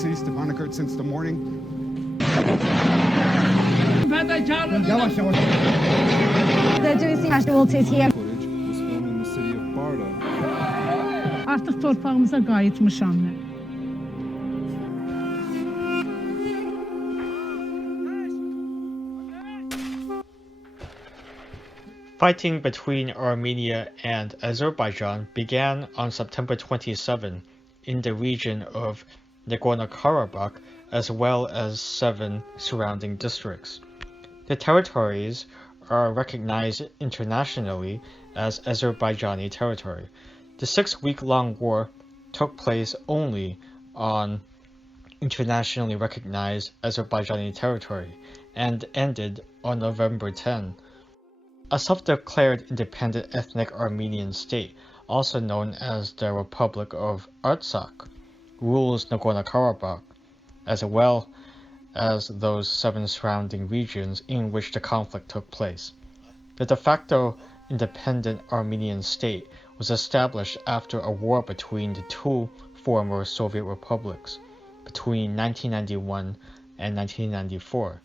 ceased have occurred since the morning. They're doing casualties here. Footage was filmed in the city of Barda. Artık torpağımıza qayıtmışam mən. Fighting between Armenia and Azerbaijan began on September 27 in the region of Nagorno-Karabakh as well as 7 surrounding districts. The territories are recognized internationally as Azerbaijani territory. The 6-week-long war took place only on internationally recognized Azerbaijani territory and ended on November 10. A self-declared independent ethnic Armenian state, also known as the Republic of Artsakh, rules Nagorno-Karabakh, as well as those 7 surrounding regions in which the conflict took place. The de facto independent Armenian state was established after a war between the 2 former Soviet republics between 1991 and 1994.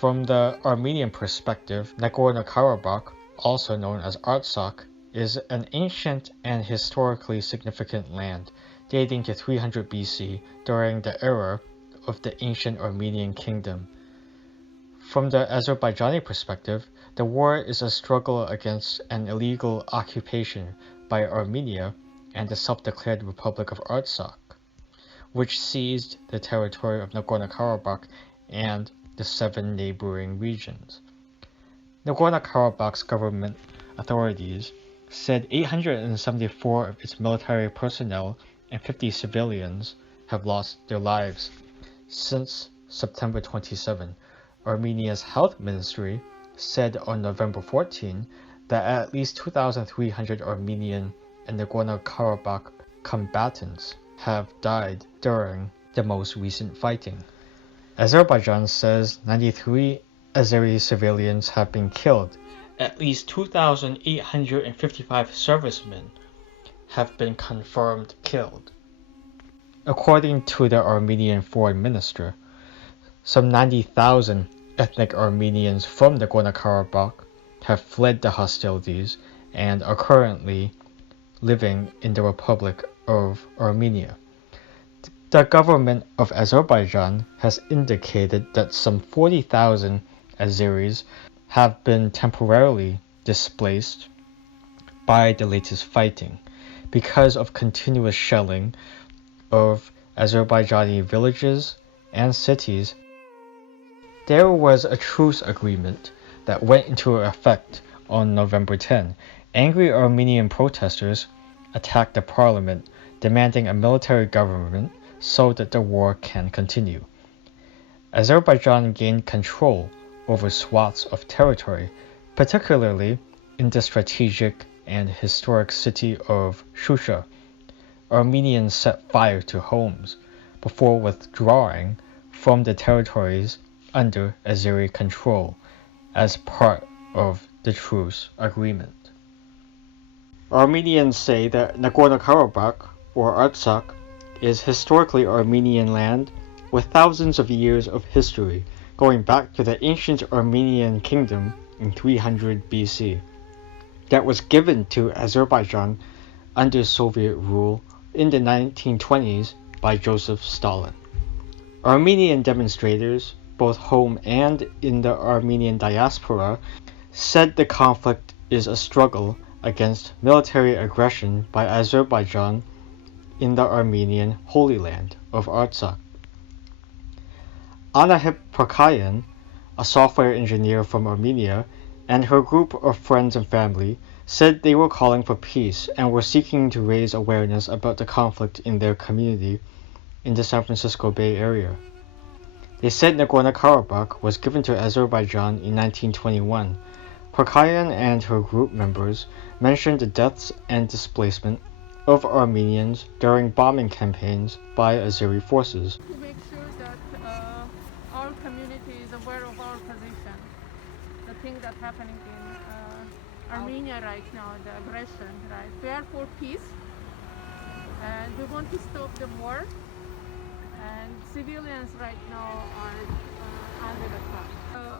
From the Armenian perspective, Nagorno-Karabakh, also known as Artsakh, is an ancient and historically significant land dating to 300 BC during the era of the ancient Armenian kingdom. From the Azerbaijani perspective, the war is a struggle against an illegal occupation by Armenia and the self-declared Republic of Artsakh, which seized the territory of Nagorno-Karabakh and the 7 neighboring regions. Nagorno-Karabakh's government authorities said 874 of its military personnel and 50 civilians have lost their lives. Since September 27, Armenia's health ministry said on November 14 that at least 2,300 Armenian and Nagorno-Karabakh combatants have died during the most recent fighting. Azerbaijan says 93 Azeri civilians have been killed. At least 2,855 servicemen have been confirmed killed. According to the Armenian foreign minister, some 90,000 ethnic Armenians from Nagorno-Karabakh have fled the hostilities and are currently living in the Republic of Armenia. The government of Azerbaijan has indicated that some 40,000 Azeris have been temporarily displaced by the latest fighting because of continuous shelling of Azerbaijani villages and cities. There was a truce agreement that went into effect on November 10. Angry Armenian protesters attacked the parliament, demanding a military government so that the war can continue. Azerbaijan gained control over swaths of territory, particularly in the strategic and historic city of Shusha. Armenians set fire to homes before withdrawing from the territories under Azeri control as part of the truce agreement. Armenians say that Nagorno-Karabakh, or Artsakh, is historically Armenian land with thousands of years of history going back to the ancient Armenian kingdom in 300 BC that was given to Azerbaijan under Soviet rule in the 1920s by Joseph Stalin. Armenian demonstrators, both home and in the Armenian diaspora, said the conflict is a struggle against military aggression by Azerbaijan in the Armenian Holy Land of Artsakh. Anahip Prakayan, a software engineer from Armenia, and her group of friends and family said they were calling for peace and were seeking to raise awareness about the conflict in their community in the San Francisco Bay Area. They said Nagorno-Karabakh was given to Azerbaijan in 1921. Prakayan and her group members mentioned the deaths and displacement of Armenians during bombing campaigns by Azeri forces. To make sure that our community is aware of our position, the thing that's happening in Armenia right now, the aggression, right? We are for peace and we want to stop the war and civilians right now are under attack.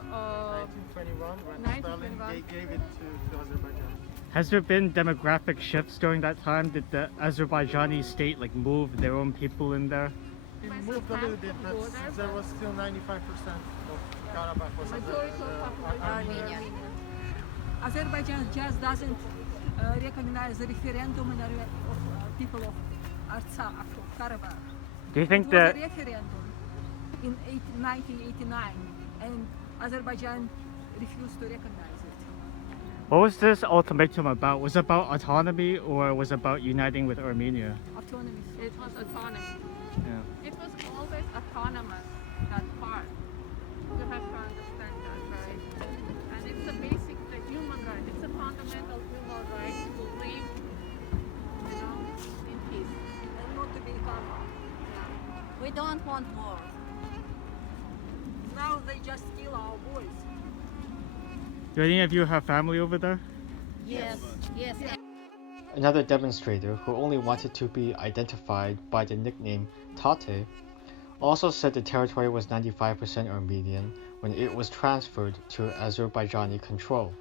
1921, when 1921. Stalin gave it to Azerbaijan. Has there been demographic shifts during that time? Did the Azerbaijani state like move their own people in there? It moved a little bit, but there was still 95% of Karabakh was Majority of population Armenian. Azerbaijan just doesn't recognize the referendum of people of Artsakh, of Karabakh. Do you think It was that a referendum in 1989, and Azerbaijan refused to recognize it. what was this ultimatum about? Was it about autonomy or was it about uniting with Armenia? Autonomy. It was autonomy. Yeah. It was always autonomous, that part. You have to understand that, right? And it's a basic human right. It's a fundamental human right to live, in peace. And not to become. We don't want war. Now they just kill our boys. Do any of you have family over there? Yes. Yes. Another demonstrator who only wanted to be identified by the nickname Tate also said the territory was 95% Armenian when it was transferred to Azerbaijani control.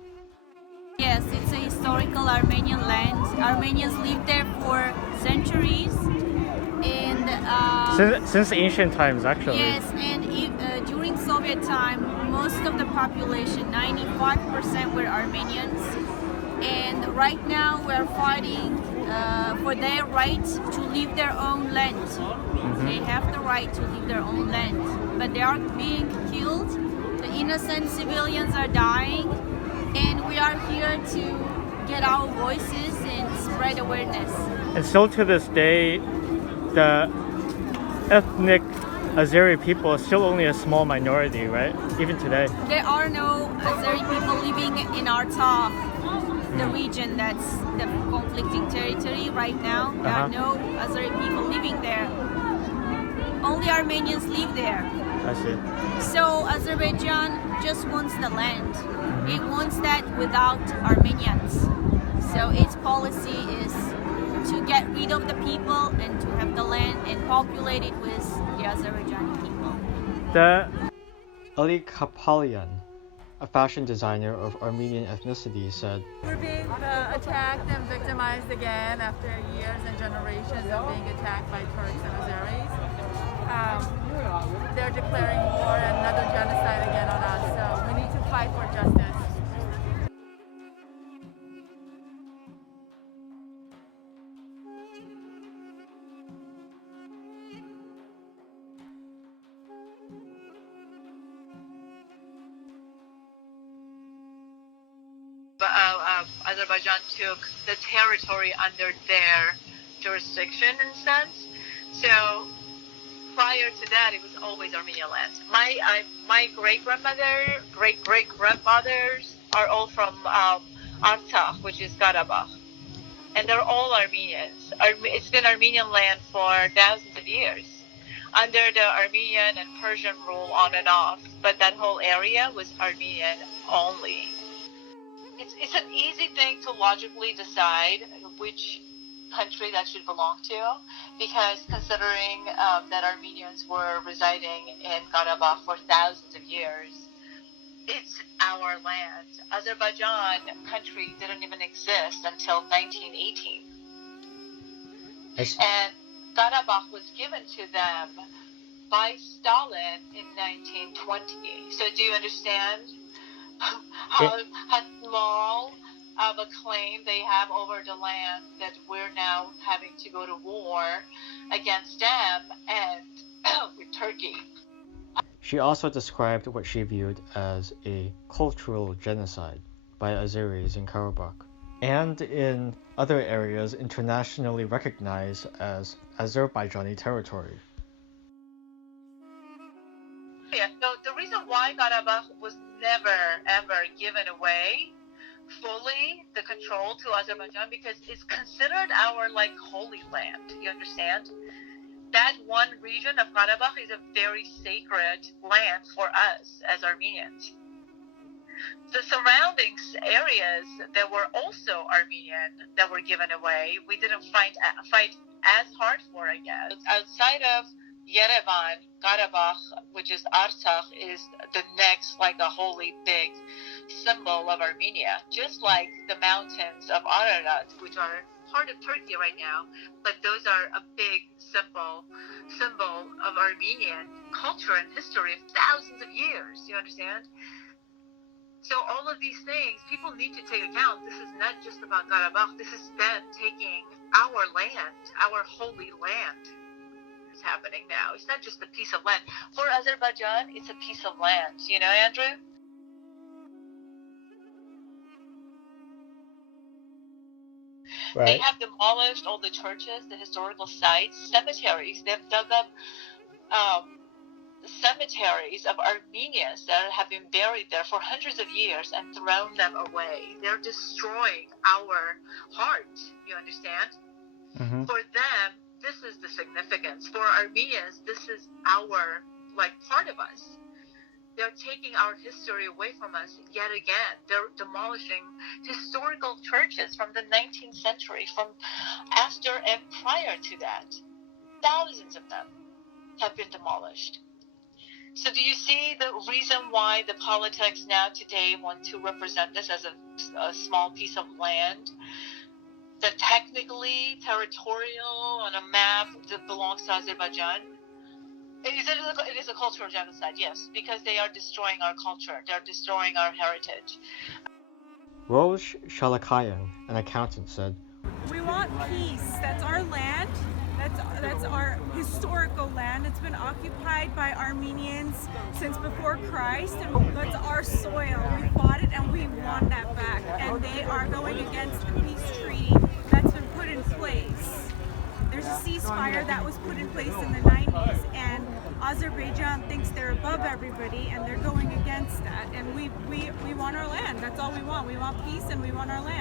Yes, it's a historical Armenian land. Armenians lived there for centuries, and Since ancient times, actually. yes, and during Soviet time, most of the population, 95%, were Armenians. And right now, we're fighting for their right to leave their own land. They have the right to leave their own land, but they are being killed. The innocent civilians are dying, and we are here to get our voices and spread awareness. And still to this day, the ethnic Azeri people is still only a small minority, right? Even today. There are no Azeri people living in Artsakh, the region that's the conflicting territory right now. There are no Azeri people living there. Only Armenians live there. I see. So Azerbaijan just wants the land. It wants that without Armenians. So its policy is to get rid of the people and to have the land and populate it with the Azerbaijani people. The Ali Kapalian, a fashion designer of Armenian ethnicity, said, We're being attacked and victimized again after years and generations of being attacked by Turks and Azeris. They're declaring war and another genocide again on us, so we need to fight for justice. Azerbaijan took the territory under their jurisdiction in a sense. So prior to that, it was always Armenian land. My great-grandmother, great-great-grandmothers are all from Artsakh, which is Karabakh. And they're all Armenians. It's been Armenian land for thousands of years under the Armenian and Persian rule on and off. But that whole area was Armenian only. It's an easy thing to logically decide which country that should belong to, because considering that Armenians were residing in Karabakh for thousands of years, it's our land. Azerbaijan country didn't even exist until 1918. And Karabakh was given to them by Stalin in 1920. So do you understand how small of a claim they have over the land that we're now having to go to war against them and with Turkey? She also described what she viewed as a cultural genocide by Azeris in Karabakh and in other areas internationally recognized as Azerbaijani territory. Yeah, so the reason why Karabakh was never ever given away fully, the control to Azerbaijan, because it's considered our holy land. You understand? That one region of Karabakh is a very sacred land for us as Armenians. The surrounding areas that were also Armenian that were given away, we didn't fight as hard for, I guess. Outside of Yerevan, Karabakh, which is Artsakh, is the next, like a holy big symbol of Armenia, just like the mountains of Ararat, which are part of Turkey right now, but those are a big symbol of Armenian culture and history of thousands of years. You understand? So all of these things, people need to take account. This is not just about Karabakh. This is them taking our land, our holy land. It's happening now. It's not just a piece of land. For Azerbaijan, it's a piece of land. You know, Andrew? Right. They have demolished all the churches, the historical sites, cemeteries. They've dug up cemeteries of Armenians that have been buried there for hundreds of years and thrown them away. They're destroying our heart. You understand? Mm-hmm. For them, this is the significance. For Armenians, this is our, like, part of us. They're taking our history away from us yet again. They're demolishing historical churches from the 19th century, from after and prior to that. Thousands of them have been demolished. So do you see the reason why the politics now today want to represent this as a small piece of land that technically territorial on a map that belongs to Azerbaijan? It is a cultural genocide, yes, because they are destroying our culture. They're destroying our heritage. Roj Shalakayan, an accountant, said, "We want peace. That's our land. That's our historical land. It's been occupied by Armenians since before Christ, and that's our soil. We fought it and we want that back. And they are going against the peace treaty that's been put in place. There's a ceasefire that was put in place in the 90s, and Azerbaijan thinks they're above everybody, and they're going against that. And we want our land. That's all we want. We want peace, and we want our land."